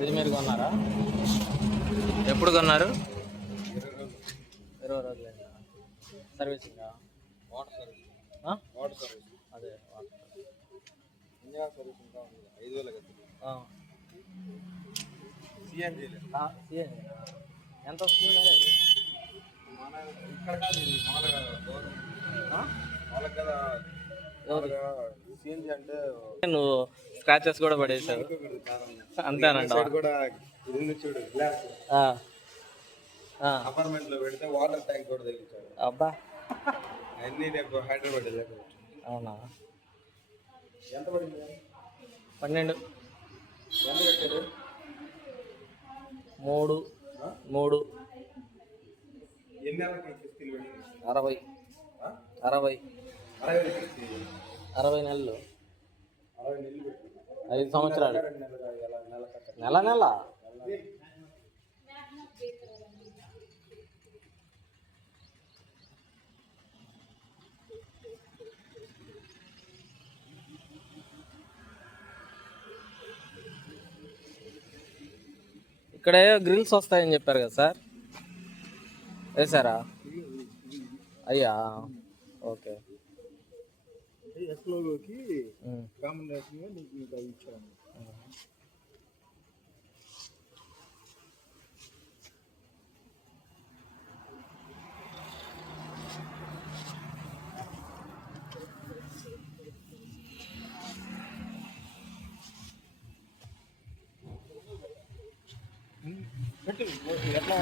కొన్నారా ఎప్పుడు కొన్నారు ఇరవై రోజులు సర్వీసింగా వాటర్ సర్వీస్ ఆ? వాటర్ సర్వీస్ అదే వాటర్. ఇంజన్ సర్వీస్ ఇంకా ఉంది ఐదు వేల. సిఎన్జీ నా? ఎంత వస్తుంది మన ఇక్కడ కాదు ఇది? వాళ్ళకి కదా? సిఎన్జీ నువ్వు స్క్రాచెస్ కూడా పడేసావు. అంతేనంట కూడా చూడు. అపార్ట్మెంట్లో పెడితే వాటర్ ట్యాంక్ కూడా తగ్గించాడు అబ్బా. అన్ని రేపు హైదరాబాద్ అవునా? ఎంత పడింది? పన్నెండు. ఎంత కట్టారు మూడు. మూడు. ఎన్ని అరవై? అరవై. అరవై నెలలు. ఐదు సంవత్సరాలు. నెల నెల? ఇక్కడ గ్రిల్స్ వస్తాయని చెప్పారు కదా సార్. వేసారా అయ్యా ఓకే. ఎస్లోకి ఉమ్. కాంబినేషన్ నీకు ఇంకా ఇచ్చాను పెట్టి ఎట్లా